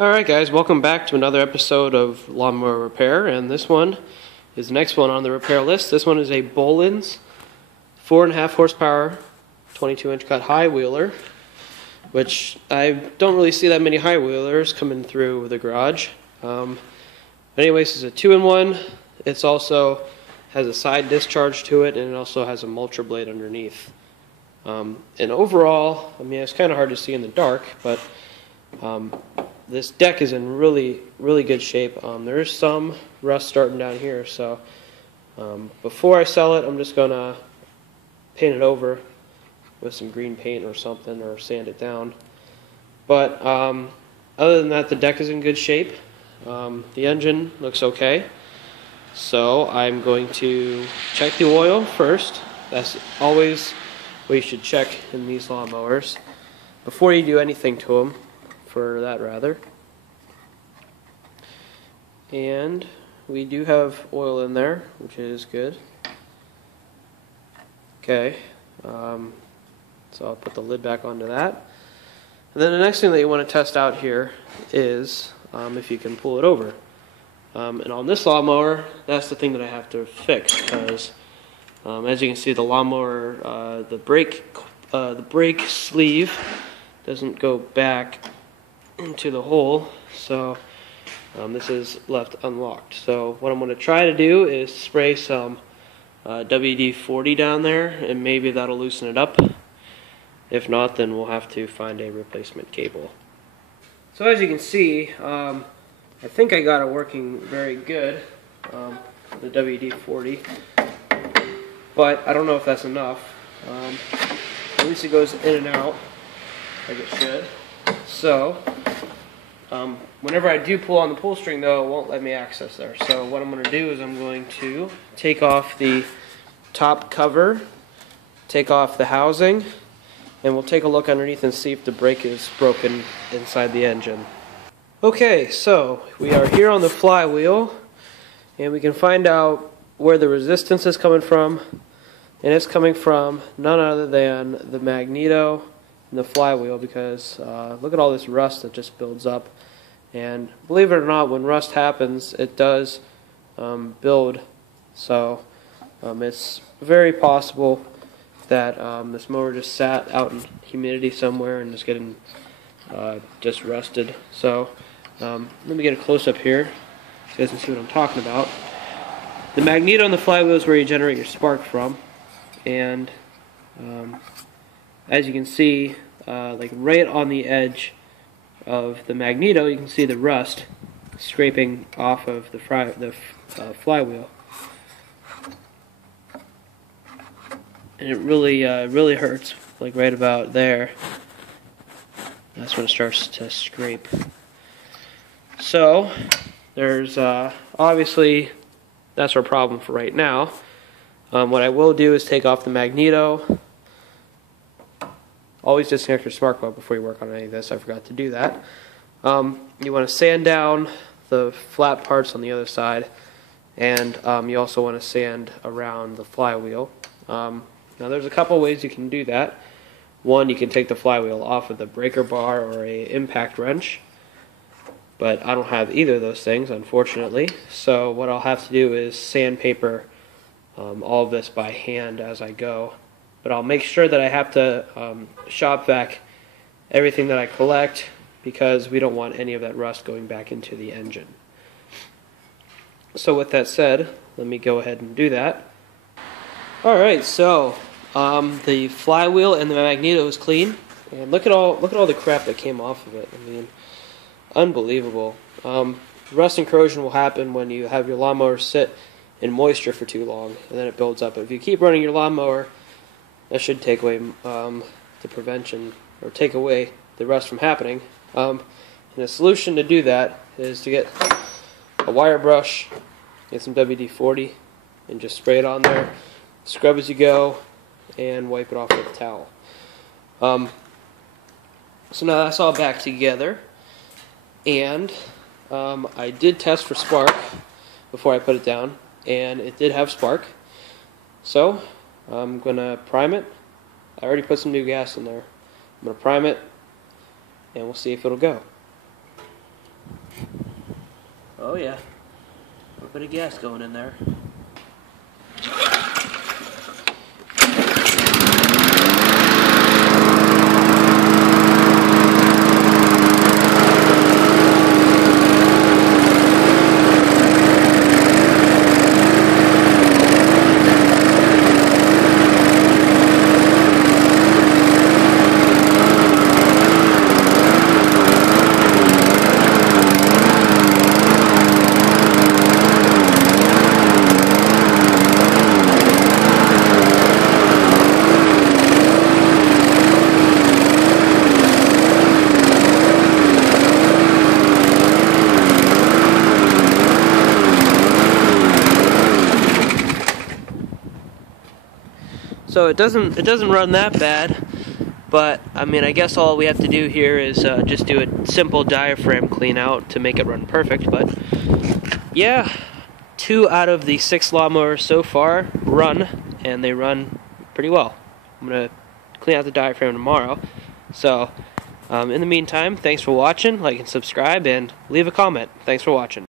Alright guys, welcome back to another episode of Lawnmower Repair, and this one is the next one on the repair list. This one is a Bolens 4.5 horsepower 22-inch cut high wheeler, which I don't really see that many high wheelers coming through the garage. Anyways, it's a 2-in-1. It's also has a side discharge to it, and it also has a mulcher blade underneath. And overall, I mean, it's kind of hard to see in the dark, but this deck is in really good shape. There is some rust starting down here, so before I sell it, I'm just gonna paint it over with some green paint or something, or sand it down. But other than that, the deck is in good shape. The engine looks okay, so I'm going to check the oil first. That's always what you should check in these lawnmowers before you do anything to them, for that rather. And we do have oil in there, which is good. Okay, so I'll put the lid back onto that. And then the next thing that you want to test out here is if you can pull it over. And on this lawnmower, that's the thing that I have to fix, because as you can see, the lawnmower, the brake sleeve doesn't go back into the hole, so this is left unlocked. So what I'm going to try to do is spray some WD-40 down there, and maybe that'll loosen it up. If not, then we'll have to find a replacement cable. So as you can see, I think I got it working very good, the WD-40, but I don't know if that's enough. At least it goes in and out like it should. So whenever I do pull on the pull string, though, it won't let me access there. So what I'm going to do is I'm going to take off the top cover, take off the housing, and we'll take a look underneath and see if the brake is broken inside the engine. Okay, so we are here on the flywheel, and we can find out where the resistance is coming from, and it's coming from none other than the magneto and the flywheel, because look at all this rust that just builds up. And believe it or not, when rust happens, it does build. So it's very possible that this mower just sat out in humidity somewhere and is getting just rusted. So let me get a close-up here so you guys can see what I'm talking about. The magneto and the flywheel is where you generate your spark from, and as you can see, like right on the edge of the magneto, you can see the rust scraping off of the flywheel, and it really hurts, like right about there. That's when it starts to scrape. So there's obviously that's our problem for right now. What I will do is take off the magneto. Always disconnect your spark plug before you work on any of this. I forgot to do that. You want to sand down the flat parts on the other side, and you also want to sand around the flywheel. Now there's a couple ways you can do that. One, you can take the flywheel off of the breaker bar or a impact wrench, but I don't have either of those things, unfortunately. So what I'll have to do is sandpaper all of this by hand as I go. But I'll make sure that I have to shop vac everything that I collect, because we don't want any of that rust going back into the engine. So with that said, let me go ahead and do that. Alright, so the flywheel and the magneto is clean, and look at all the crap that came off of it. I mean, unbelievable. Rust and corrosion will happen when you have your lawnmower sit in moisture for too long, and then it builds up. If you keep running your lawnmower, that should take away the prevention, or take away the rust from happening. And the solution to do that is to get a wire brush, get some WD-40, and just spray it on there. Scrub as you go, and wipe it off with a towel. So now that's all back together, and I did test for spark before I put it down, and it did have spark. So I'm going to prime it. I already put some new gas in there. I'm going to prime it, and we'll see if it'll go. Oh yeah, a little bit of gas going in there. So it doesn't run that bad, but I mean, I guess all we have to do here is just do a simple diaphragm clean out to make it run perfect. But yeah, 2 out of the 6 lawnmowers so far run, and they run pretty well. I'm gonna clean out the diaphragm tomorrow. So in the meantime, thanks for watching. Like and subscribe, and leave a comment. Thanks for watching.